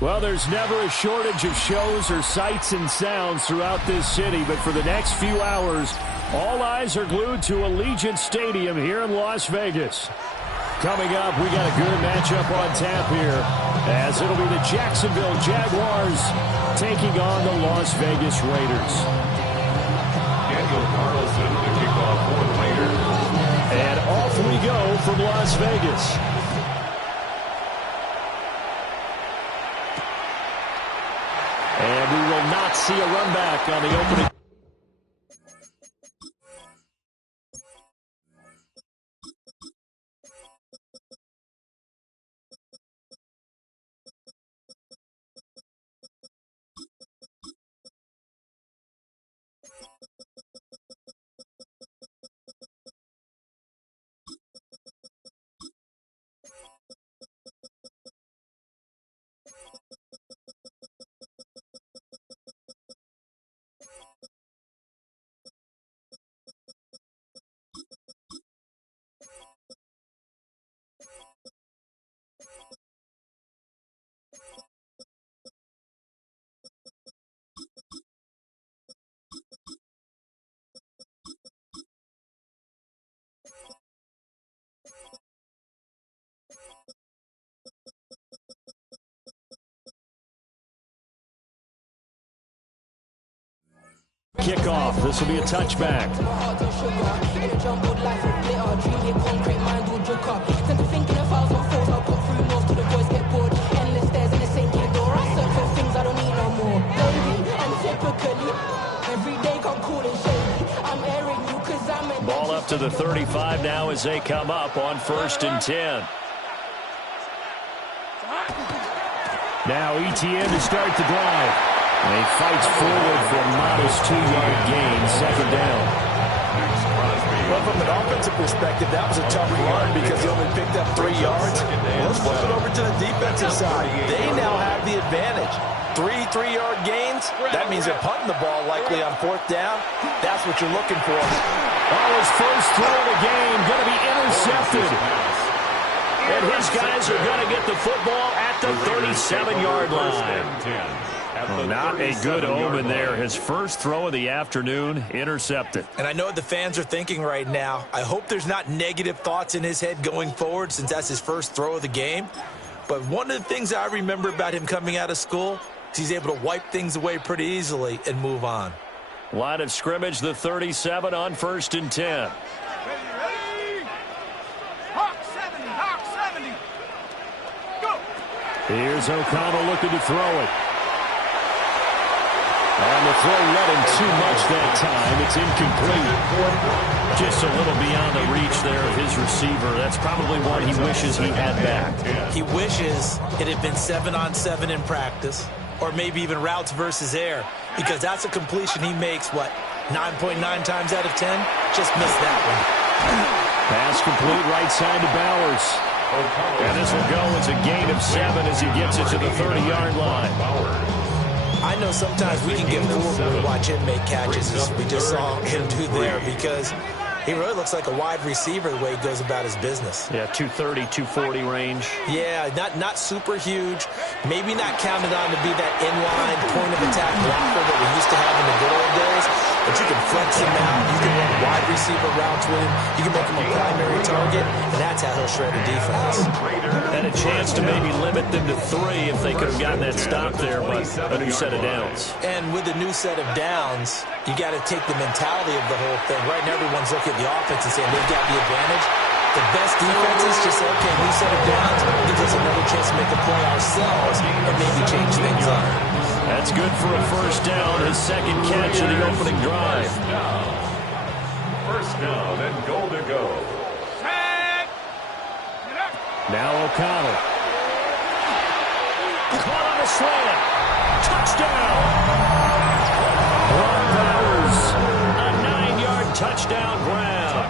Well, there's never a shortage of shows or sights and sounds throughout this city, but for the next few hours, all eyes are glued to Allegiant Stadium here in Las Vegas. Coming up, we got a good matchup on tap here, as it'll be the Jacksonville Jaguars taking on the Las Vegas Raiders. Daniel Carlson to kick off for the Raiders. And off we go from Las Vegas. And we will not see a run back on the opening. Kickoff. This will be a touchback. Ball up to the 35 now as they come up on 1st and 10. Now ETN to start the drive. And he fights forward for a modest 2-yard gain, 2nd down. Well, from an offensive perspective, that was a tough run because he only picked up 3 yards. Let's flip it over to the defensive side. They now have the advantage. 3 3-yard gains. That means they're punting the ball likely on 4th down. That's what you're looking for. Oh, his first throw of the game going to be intercepted. And his guys are going to get the football at the 37-yard line. Well, not a good omen there. His first throw of the afternoon intercepted. And I know what the fans are thinking right now. I hope there's not negative thoughts in his head going forward since that's his first throw of the game. But one of the things I remember about him coming out of school is he's able to wipe things away pretty easily and move on. Line of scrimmage, the 37 on 1st and 10. Hawk 70, go! Here's O'Connell looking to throw it. And the throw led him too much that time. It's incomplete. Just a little beyond the reach there of his receiver. That's probably one he wishes he had back. He wishes it had been 7-on-7 in practice, or maybe even routes versus air, because that's a completion he makes, 9.9 times out of 10? Just missed that one. Pass complete right side to Bowers. And this will go as a gain of 7 as he gets it to the 30-yard line. I know sometimes we can get fooled when we watch him make catches, as we just saw him do there, because he really looks like a wide receiver the way he goes about his business. Yeah, 230, 240 range. Yeah, not super huge. Maybe not counted on to be that inline point-of-attack blocker that we used to have in the good old days, but you can flex him out. You can run wide receiver routes with him. You can make him a primary target, and that's how he'll shred a defense. And a chance to maybe limit them to 3 if they could have gotten that stop there, but a new set of downs. And with a new set of downs, you got to take the mentality of the whole thing. Right now, everyone's looking at the offense and saying they've got the advantage. The best defenses just say, okay, new set of downs gives us another chance to make a play ourselves and maybe change things up. That's good for a 1st down, his 2nd catch of the opening drive. First down and goal to go. Now O'Connell. Caught on a slant. Touchdown. Brock Bowers, a 9-yard touchdown grab.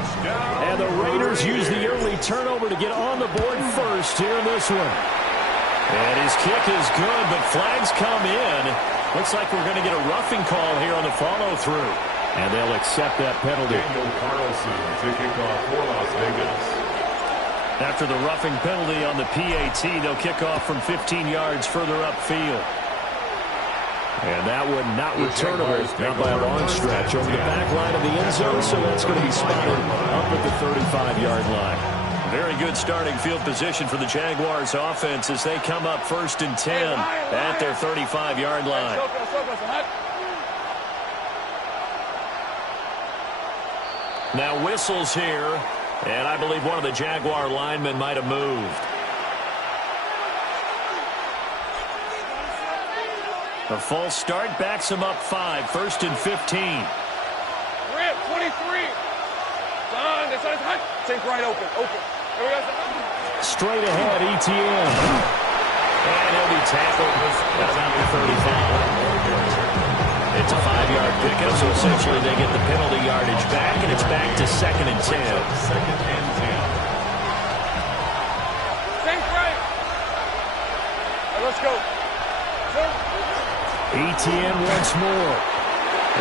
And the Raiders use the early turnover to get on the board first here in this one. And his kick is good, but flags come in. Looks like we're going to get a roughing call here on the follow-through. And they'll accept that penalty. Daniel Carlson to kick off for Las Vegas. After the roughing penalty on the PAT, they'll kick off from 15 yards further upfield. And that one not returnable, not by a long stretch, over the back line of the end zone, so that's going to be spotted up at the 35-yard line. Very good starting field position for the Jaguars offense as they come up 1st and 10 at their 35-yard line. Now whistles here, and I believe one of the Jaguar linemen might have moved. A false start backs him up 5, 1st and 15. Rip, 23. Think right open. Here we go. Straight ahead, ETN. And he'll be tackled at about the 35. It's a 5-yard pickup, so essentially they get the penalty yardage back, and it's back to 2nd and 10. Think right. Let's go. ETN once more.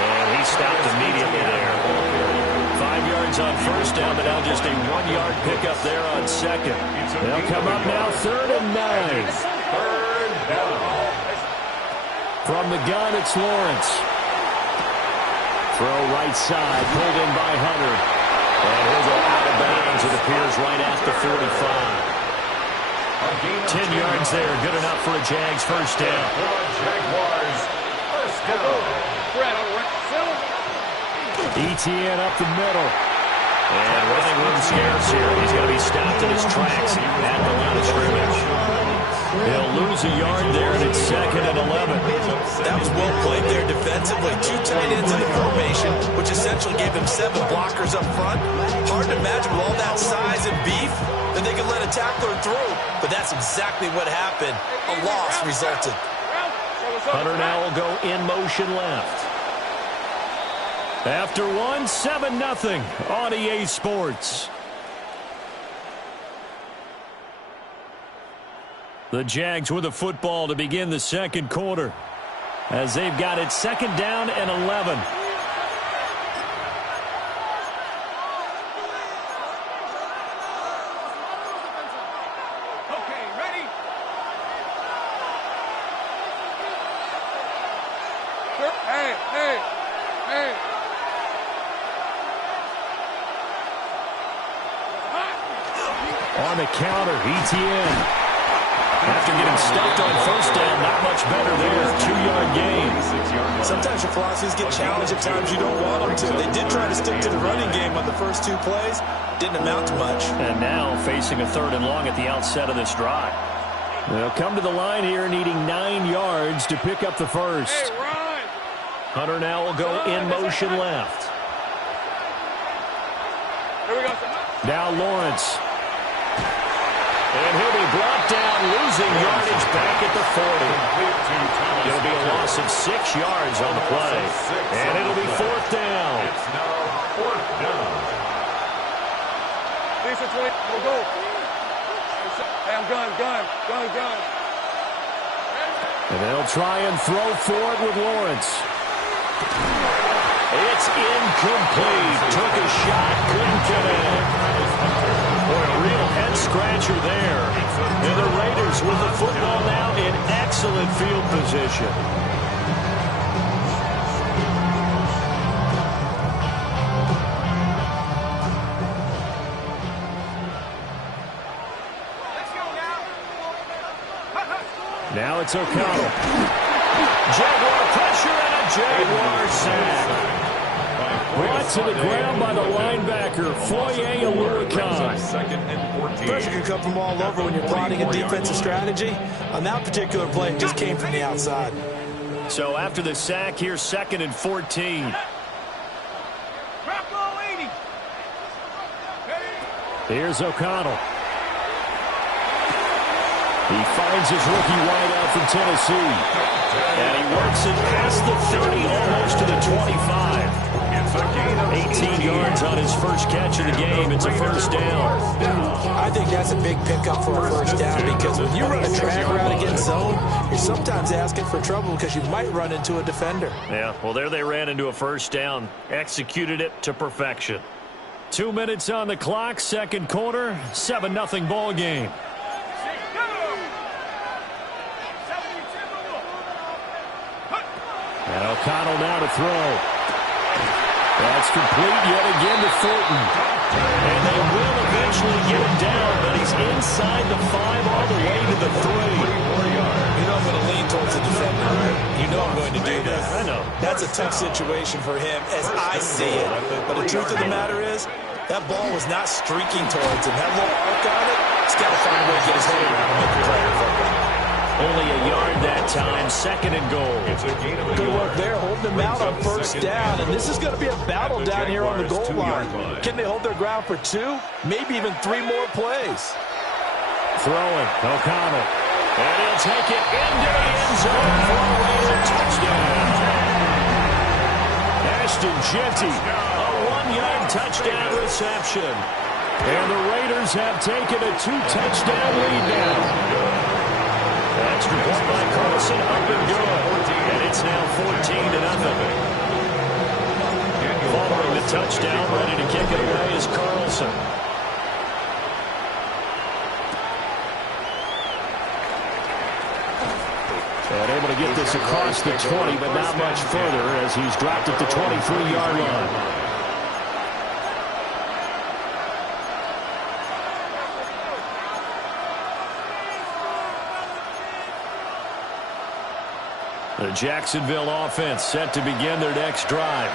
And he stopped immediately there. 5 yards on 1st down, but now just a 1-yard pickup there on 2nd. They'll come up now 3rd and 9. From the gun, it's Lawrence. Throw right side, pulled in by Hunter. And he'll go out of bounds. It appears right at the 45. 10 yards there, good enough for a Jags 1st down. Jaguars, 1st down. ETN up the middle. And running room scarce here. He's going to be stopped in his tracks at the line of scrimmage. He'll lose a yard there, and it's 2nd and 11. That was well played there defensively. 2 tight ends in the formation, which essentially gave him 7 blockers up front. Hard to imagine with all that size and beef that they could let a tackler through. But that's exactly what happened. A loss resulted. Hunter now will go in motion left. After 7-0 on EA Sports. The Jags with the football to begin the 2nd quarter as they've got it 2nd down and 11. Okay, ready? Hey. On the counter, ETN. After getting stuffed on 1st down, not much better there. 2-yard gain. Sometimes your philosophies get challenged at times you don't want them to. They did try to stick to the running game on the first 2 plays. Didn't amount to much. And now facing a 3rd and long at the outset of this drive. They'll come to the line here needing 9 yards to pick up the 1st. Hey, run. Hunter now will go in motion left. Here we go. Now Lawrence. And he'll be brought down, losing yardage back at the 40. It'll be a loss of 6 yards on the play. And it'll be 4th down. It's now 4th down. Defense, go. Hey, I'm gun. And they'll try and throw for it with Lawrence. It's incomplete. Took a shot, couldn't get in. Boy, a real head-scratcher there. And the Raiders with the football now in excellent field position. Now it's O'Connell. Jaguar pressure and a Jaguar sack. Brought to the ground by the linebacker, Foye Oluokun. Pressure can come from all over when you're plotting a defensive strategy. On that particular play, it just came from the outside. So after the sack, here's 2nd and 14. Here's O'Connell. He finds his rookie wideout from Tennessee. And he works it past the 30, almost to the 25. 18 yards on his first catch of the game. It's a 1st down. I think that's a big pickup for a 1st down because when you run a drag route against zone, you're sometimes asking for trouble because you might run into a defender. Yeah, well, there they ran into a 1st down. Executed it to perfection. 2 minutes on the clock, second quarter, 7-0 ball game. And O'Connell now to throw. That's complete yet again to Fulton. And they will eventually get him down, but he's inside the 5 all the way to the 3. You know I'm going to lean towards the defender, right? You know I'm going to do that. I know. That's a tough situation for him as I see it. But the truth of the matter is, that ball was not streaking towards him. That little arc on it, he's got to find a way to get his head around and make the play. Only a yard that time, second and goal. Good work there, holding him out on first down. And this is going to be a battle down here on the goal line. Can they hold their ground for 2, maybe even 3 more plays? Throwing, O'Connell. And he'll take it into the end zone for a Raider touchdown. Ashton Jeanty, a 1-yard touchdown reception. And the Raiders have taken a 2-touchdown lead now. Extra point by Carlson, up and good. And it's now 14-0. Following the touchdown, ready to kick it away is Carlson. And able to get this across the 20, but not much further as he's dropped at the 23-yard line. The Jacksonville offense set to begin their next drive.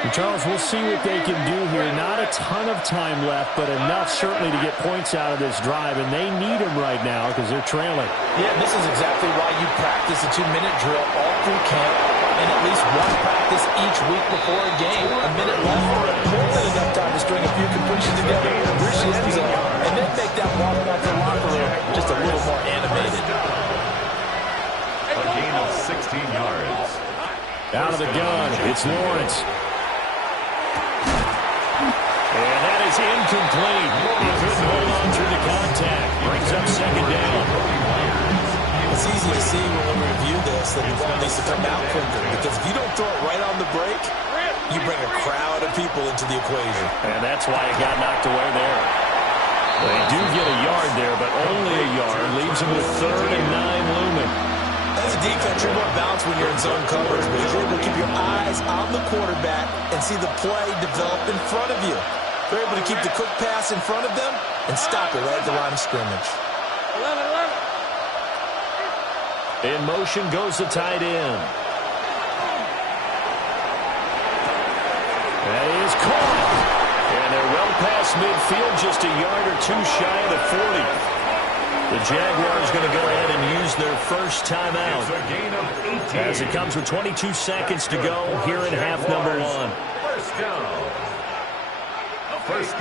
And Charles, we'll see what they can do here. Not a ton of time left, but enough certainly to get points out of this drive, and they need them right now because they're trailing. Yeah, this is exactly why you practice a 2-minute drill all through camp and at least one practice each week before a game. A minute left, more than enough time to string a few completions together, reach the end zone, and then make that walk back to the locker room just a little more animated. A gain of 16 yards. Out of the gun, it's Lawrence. And that is incomplete. He couldn't hold on through the contact. Brings up second down. It's easy to see when we review this that the ball needs to come out quicker, because if you don't throw it right on the break, you bring a crowd of people into the equation. And that's why it got knocked away there. They do get a yard there, but only a yard. Leaves them with 3rd and 9 looming. As a defense, you're more balanced when you're in zone coverage, but you're able to keep your eyes on the quarterback and see the play develop in front of you. They're able to keep the quick pass in front of them and stop it right at the line of scrimmage. In motion goes the tight end. That is caught. And they're well past midfield, just a yard or 2 shy of the 40. The Jaguars going to go ahead and use their first timeout. It's a gain of 18. As it comes with 22 seconds to go here in half number 1. First down.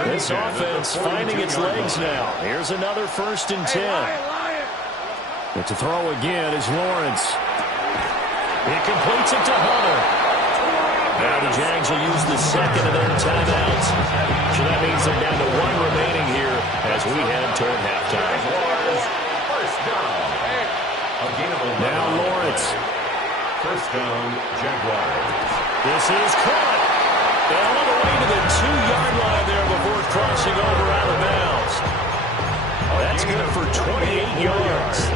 This offense finding its legs now. Here's another 1st and 10. But to throw again is Lawrence. He completes it to Hunter. Now the Jags will use the second of their timeouts. So that means they're down to 1 remaining here as we head toward halftime. First down. Now Lawrence. First down, Jaguars. This is caught. And all the way to the 2-yard line there before crossing over out of bounds. That's good for 28 yards.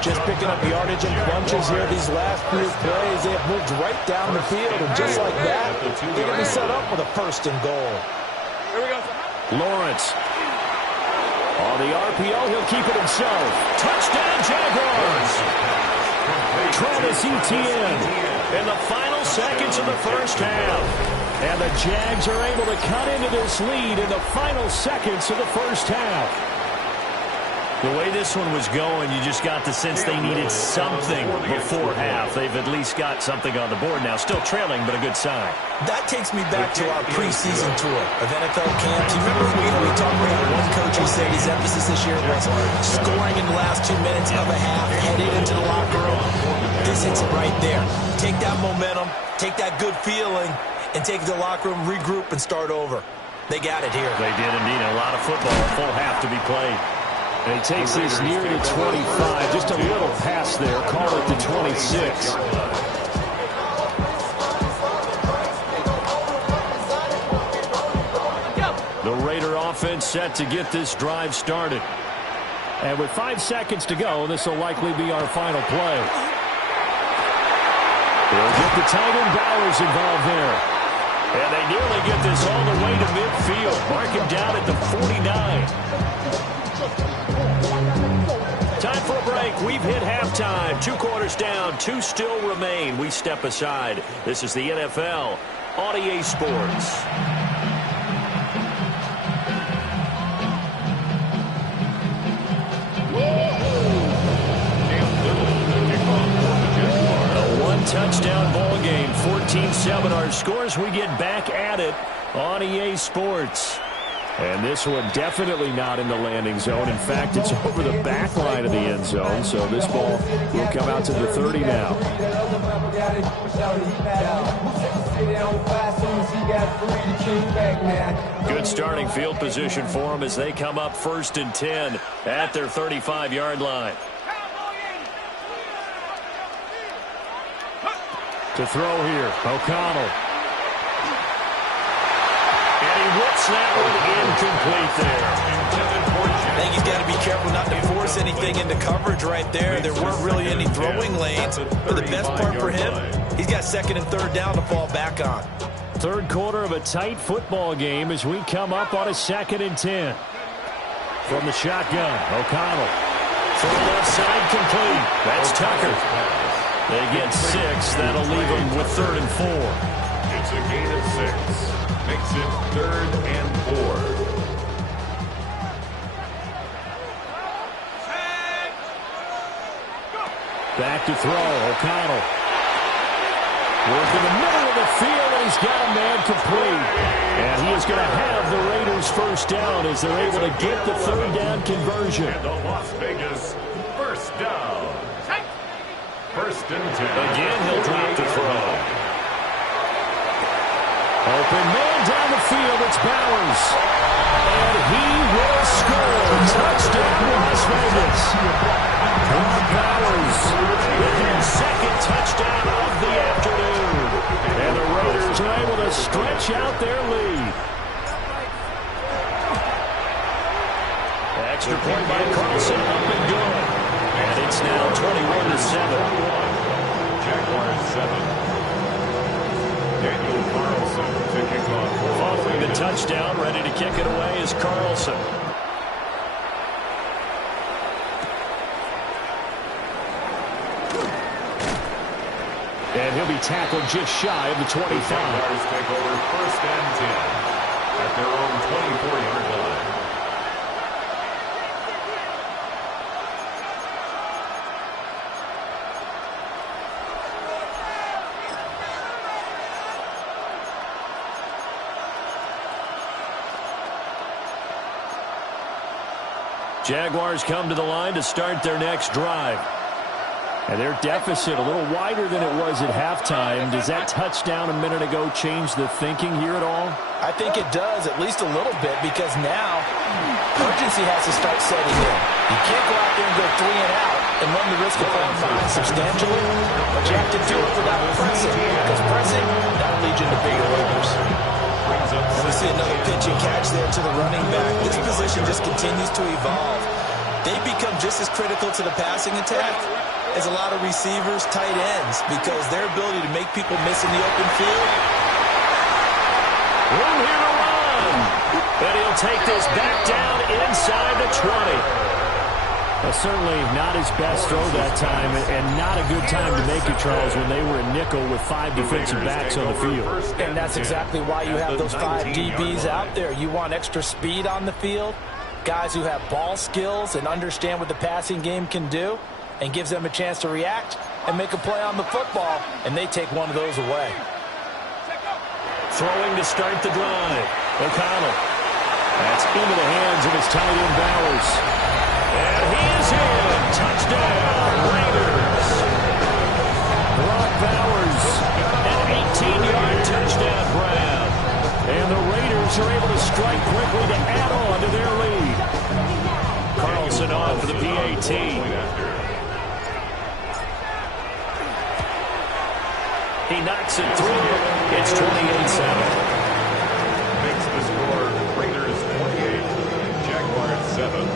Just picking up yardage in bunches here these last few plays. They have moved right down the field, and just like that, they're going to be set up with a 1st and goal. Here we go. Lawrence. On the RPO, he'll keep it himself. Touchdown, Jaguars! Travis Etienne in the final seconds of the first half. And the Jags are able to cut into this lead in the final seconds of the first half. The way this one was going, you just got the sense they needed something before half. They've at least got something on the board now. Still trailing, but a good sign. That takes me back to our preseason tour of NFL camps. You remember we talked about one coach who said his emphasis this year was scoring in the last 2 minutes of a half, heading into the locker room. This hits it right there. Take that momentum, take that good feeling, and take it to the locker room, regroup, and start over. They got it here. They did indeed. A lot of football, a full half to be played. And he takes this near to 25. Just a little pass there. Call it to 26. offense set to get this drive started. And with 5 seconds to go, this will likely be our final play. They'll get the tight end Bowers involved there. And they nearly get this all the way to midfield. Mark him down at the 49. Time for a break. We've hit halftime. 2 quarters down. 2 still remain. We step aside. This is the NFL on EA Sports. Touchdown ball game, 14-7 our scores. We get back at it on EA Sports. And this one definitely not in the landing zone. In fact, it's over the back line of the end zone. So this ball will come out to the 30 now. Good starting field position for them as they come up 1st and 10 at their 35-yard line. To throw here, O'Connell. And he whips that one incomplete there. I think he's got to be careful not to force anything into coverage right there. There weren't really any throwing lanes. But the best part for him, he's got 2nd and 3rd down to fall back on. 3rd quarter of a tight football game as we come up on a 2nd and 10. From the shotgun, O'Connell. From the left side, complete. That's Tucker. They get 6. That'll leave them with 3rd and 4. It's a gain of 6. Makes it 3rd and 4. Back to throw, O'Connell. Work in the middle of the field, and he's got a man complete. And he is going to have the Raiders 1st down as they're able to get the 3rd down conversion. And the Las Vegas 1st down. 1st and 10. Again, he'll drop the throw. Open man down the field. It's Bowers. And he will score. Touchdown, Las Vegas. Brock Bowers with his 2nd touchdown of the afternoon. And the Raiders are able to stretch out their lead. Extra point by Carlson, up and good. And it's now 21-7. Jaguars 7. Daniel Carlson to kick off. Following the touchdown, ready to kick it away is Carlson. And he'll be tackled just shy of the 25. The Jaguars take over 1st and 10 at their own 24-yard line. Jaguars come to the line to start their next drive. And their deficit a little wider than it was at halftime. Does that touchdown a minute ago change the thinking here at all? I think it does, at least a little bit, because now urgency has to start setting in. You can't go out there and go 3 and out and run the risk of falling behind substantially, but you have to do it without pressing, because pressing, that'll lead you into bigger errors. And we see another pitch and catch there to the running back. This position just continues to evolve. They become just as critical to the passing attack as a lot of receivers, tight ends, because their ability to make people miss in the open field. Room here to run. And he'll take this back down inside the 20. Well, certainly not his best throw that time, and not a good time to make it, Charles, when they were in nickel with 5 defensive backs on the field. And that's exactly why you have those 5 DBs out there. You want extra speed on the field, guys who have ball skills and understand what the passing game can do, and gives them a chance to react and make a play on the football, and they take one of those away. Throwing to start the drive. O'Connell. That's into the hands of his tight end Bowers. And he is in. Touchdown, Raiders. Brock Bowers. An 18-yard touchdown grab. And the Raiders are able to strike quickly to add on to their lead. Carlson on for the PAT. He knocks it through. It's 28-7. Makes the score Raiders 28, 37.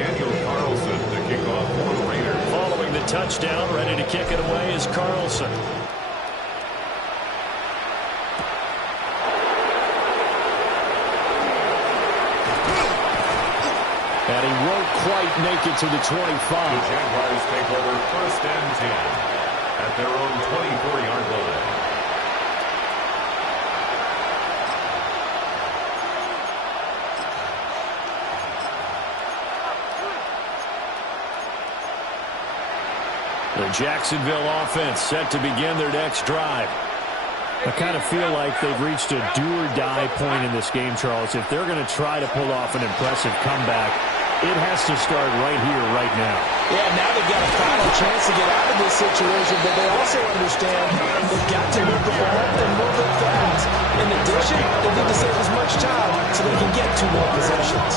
Daniel Carlson to kick off for the Raiders. Following the touchdown, ready to kick it away is Carlson. And he won't quite make it to the 25. The Jaguars take over 1st and 10 at their own 24-yard line. The Jacksonville offense set to begin their next drive. I kind of feel like they've reached a do-or-die point in this game, Charles. If they're going to try to pull off an impressive comeback, it has to start right here, right now. Yeah, now they've got a final chance to get out of this situation, but they also understand they've got to move the ball and move it fast. In addition, they need to save as much time so they can get 2 more possessions.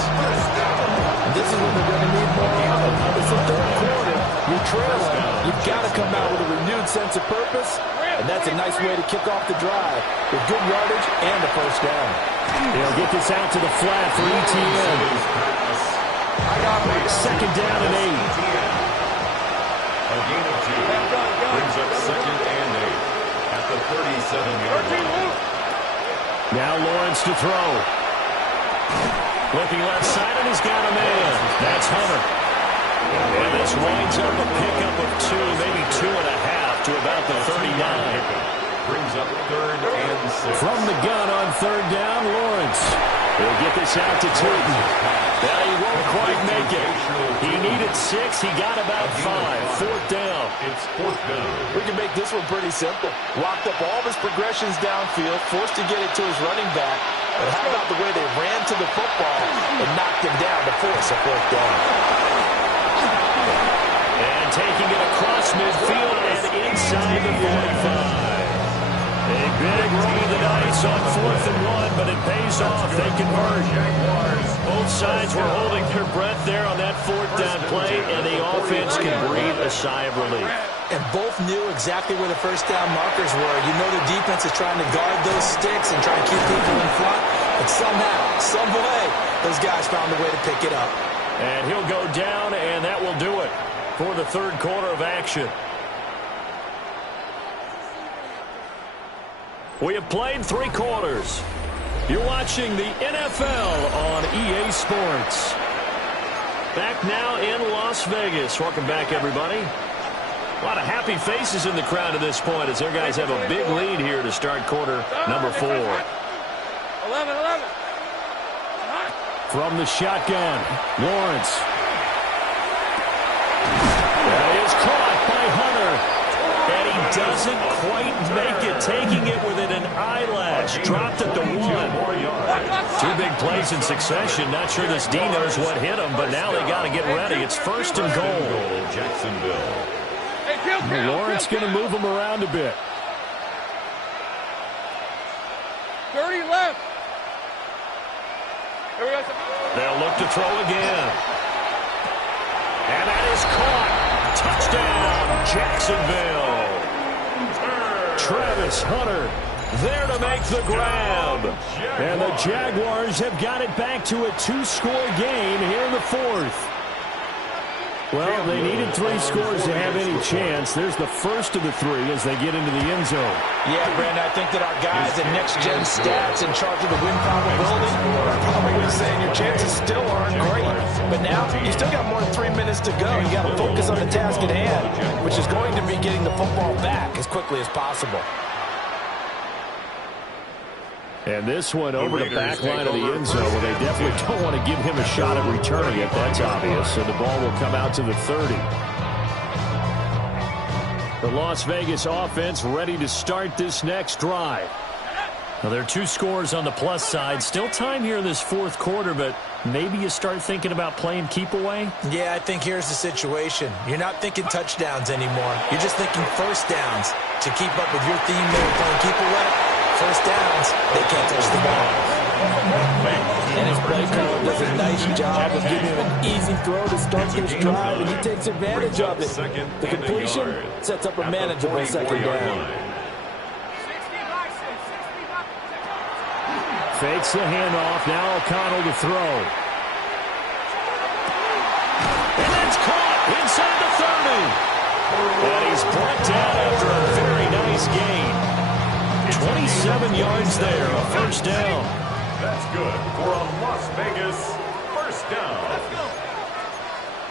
And this is when they're going to need more of it. It's the 3rd quarter. You're trailing. You've got to come out with a renewed sense of purpose, and that's a nice way to kick off the drive with good yardage and a 1st down. They'll get this out to the flat for ETN. 2nd down and 8. A gain of 2 brings up 2nd and 8 at the 37-yard line. Now Lawrence to throw. Looking left side, and he's got a man. That's Hunter. And this winds up a pickup of 2, maybe 2.5 to about the 39. Brings up 3rd and 6. From the gun on 3rd down, Lawrence. He'll get this out to Tootin. Now he won't quite make it. He needed 6. He got about 5. 4th down. It's 4th down. We can make this one pretty simple. Locked up all of his progressions downfield, forced to get it to his running back. But how about the way they ran to the football and knocked him down to force a 4th down? And taking it across midfield and inside the 45. A big roll of the dice on 4th and 1, but it pays off. They convert. Both sides were holding their breath there on that 4th down play, and the offense can breathe a sigh of relief. And both knew exactly where the 1st down markers were. You know the defense is trying to guard those sticks and try to keep people in front. But somehow, some way, those guys found a way to pick it up. And he'll go down, and that will do it for the 3rd quarter of action. We have played 3 quarters. You're watching the NFL on EA Sports. Back now in Las Vegas. Welcome back, everybody. A lot of happy faces in the crowd at this point as their guys have a big lead here to start quarter number 4. 11. From the shotgun, Lawrence. That is caught by Hunter. And he doesn't quite make it, taking it within an eyelash. Dropped at the 1. 2 big plays in succession. Not sure this D knows what hit him, but now they got to get ready. It's 1st and goal. Jacksonville. Lawrence going to move him around a bit. 30 left. Here we go. They'll look to throw again. And that is caught. Touchdown, Jacksonville. Travis Hunter there to make the grab. And the Jaguars have got it back to a 2-score game here in the 4th. Well, they needed 3 scores to have any chance. There's the first of the 3 as they get into the end zone. Yeah, Brandon, I think that our guys at Next Gen Stats in charge of the win probability are probably saying your chances still aren't great. But now, you still got more than 3 minutes to go. You got to focus on the task at hand, which is going to be getting the football back as quickly as possible. And this one over the back line of the end zone. Well, they definitely don't want to give him a shot at returning it. That's obvious. So the ball will come out to the 30. The Las Vegas offense ready to start this next drive. Now, there are 2 scores on the plus side. Still time here in this 4th quarter, but maybe you start thinking about playing keep away? Yeah, I think here's the situation. You're not thinking touchdowns anymore. You're just thinking 1st downs to keep up with your theme there playing keep away. 1st downs, they can't touch the ball. And his play caller does a nice job of giving him an easy throw to start this drive, and he takes advantage of it. The completion sets up a manageable 2nd down. Fakes the handoff. Now O'Connell to throw. And that's caught inside the 30. And he's brought down after a very nice gain. 27 yards there, a first down. That's good for a Las Vegas first down.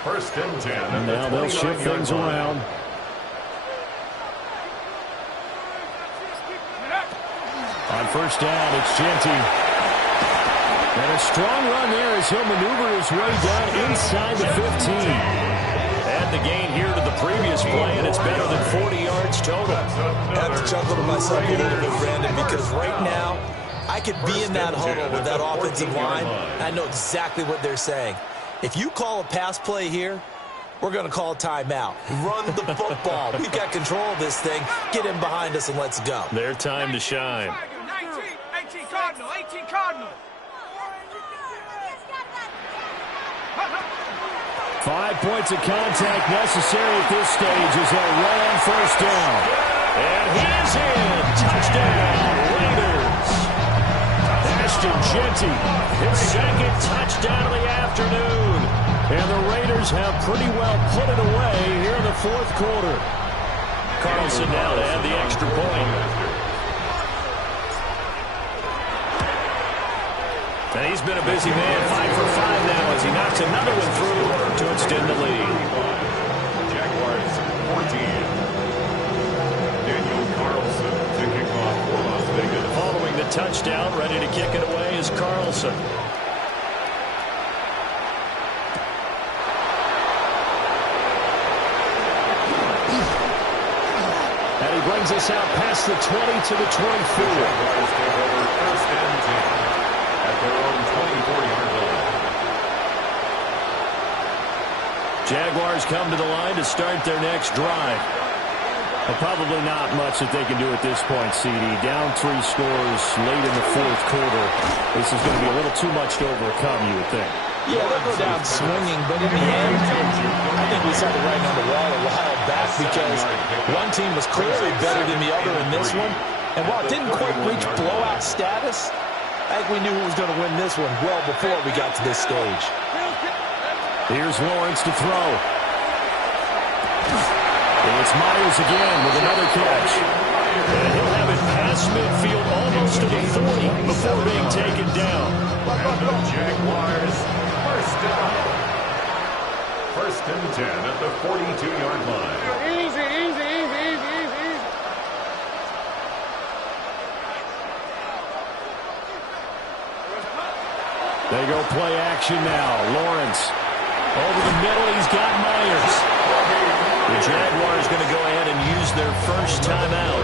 First and 10. And now they'll shift things around. On first down, it's Genty. And a strong run there as he'll maneuver his way down inside the 15. Add the gain here to the previous play, and it's better than 40 yards total. I have to chuckle to myself a little bit, Brandon, because right now I could be in that huddle with that offensive line. I know exactly what they're saying. If you call a pass play here, we're going to call a timeout. Run the football. We've got control of this thing. Get in behind us and let's go. Their time to shine. 18 Cardinal, 18 Cardinal. 5 points of contact necessary at this stage as they'll run on first down. And he is in. Touchdown, Raiders. Ashton Genty, his second touchdown of the afternoon. And the Raiders have pretty well put it away here in the fourth quarter. Carlson now to add the extra point. And he's been a busy man, 5 for 5 now as he knocks another one through to extend the lead. Jaguars 14. Daniel Carlson to kick off for Las Vegas. Following the touchdown, ready to kick it away is Carlson. And he brings us out past the 20 to the 24. Jaguars take over first and 10 at their own 24-yard line. Jaguars come to the line to start their next drive. But probably not much that they can do at this point, CD. Down 3 scores late in the fourth quarter. This is going to be a little too much to overcome, you would think. Yeah, they'll go down swinging, but in the end, I think we saw the writing on the wall a while back because one team was clearly better than the other in this one. And while it didn't quite reach blowout status, I think we knew who was going to win this one well before we got to this stage. Here's Lawrence to throw. And it's Myers again with another catch. And he'll have it past midfield almost to the 40 before being taken down. And the Jaguars first down. First and 10 at the 42-yard line. Easy. They go play action now. Lawrence over the middle. He's got Myers. The Jaguars going to go ahead and use their first timeout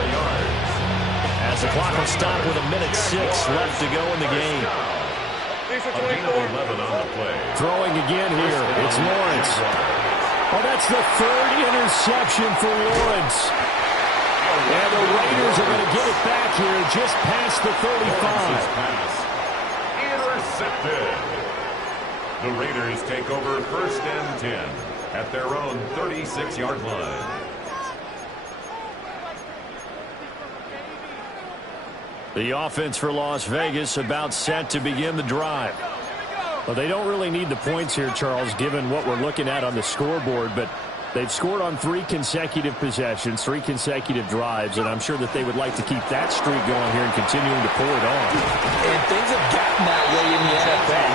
as the clock will stop with 1:06 left to go in the game. A gain of 11 on the play. Throwing again here. It's Lawrence. Oh, that's the third interception for Lawrence. And the Raiders are going to get it back here just past the 35. Intercepted. The Raiders take over first and 10 at their own 36-yard line. The offense for Las Vegas about set to begin the drive. Well, they don't really need the points here, Charles, given what we're looking at on the scoreboard, but they've scored on 3 consecutive possessions, 3 consecutive drives, and I'm sure that they would like to keep that streak going here and continuing to pour it on. And things have gotten that way in the NFL,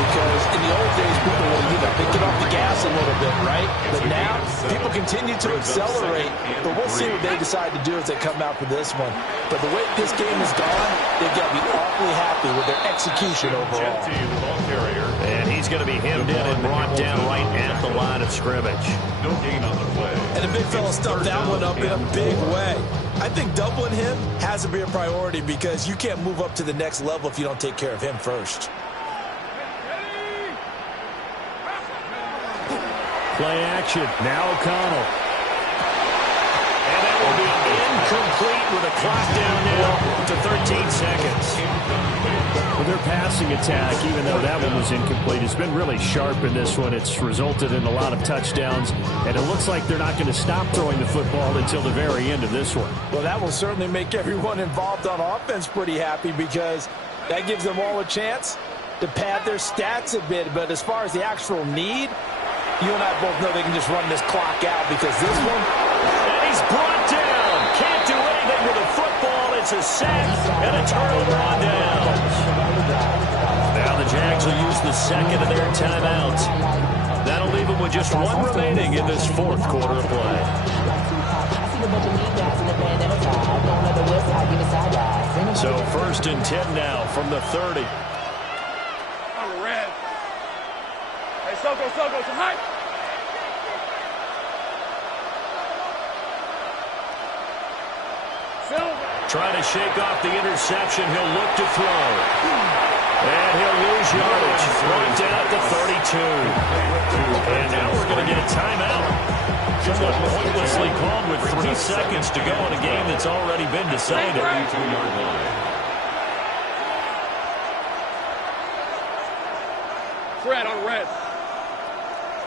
because in the old days, people would get off the gas a little bit, right? But now, people continue to accelerate, but we'll see what they decide to do as they come out for this one. But the way this game has gone, they've got to be awfully happy with their execution overall. And he's going to be hemmed in and brought down right at the line of scrimmage. No gain on the play. And the big fella stuffed that one up in a big way. I think doubling him has to be a priority because you can't move up to the next level if you don't take care of him first. Play action. Now O'Connell. And that will be incomplete with a clock down now to 13 seconds. Well, their passing attack, even though that one was incomplete, has been really sharp in this one. It's resulted in a lot of touchdowns, and it looks like they're not going to stop throwing the football until the very end of this one. Well, that will certainly make everyone involved on offense pretty happy because That gives them all a chance to pad their stats a bit. But as far as the actual need, you and I both know they can just run this clock out because this one... And he's brought down. Can't do anything with a football. It's a sack and a turnover on downs. Now the Jags will use the second of their timeouts. That'll leave them with just one remaining in this fourth quarter of play. So 1st and 10 now from the 30. On the red. Hey, Soko, some height. Trying to shake off the interception. He'll look to throw. And he'll lose yardage. Brought down at the 32. And now we're going to get a timeout. Just got pointlessly called with 3 seconds to go in a game that's already been decided. 32-yard line. Fred on red.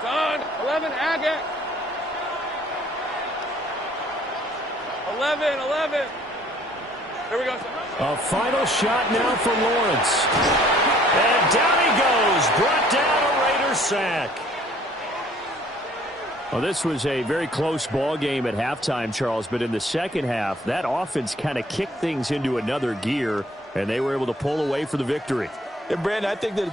Son, 11, Agate. 11. Here we go. A final shot now for Lawrence. And down he goes. Brought down a Raiders sack. Well, this was a very close ball game at halftime, Charles, but in the second half, that offense kind of kicked things into another gear, and they were able to pull away for the victory. And Brandon, I think that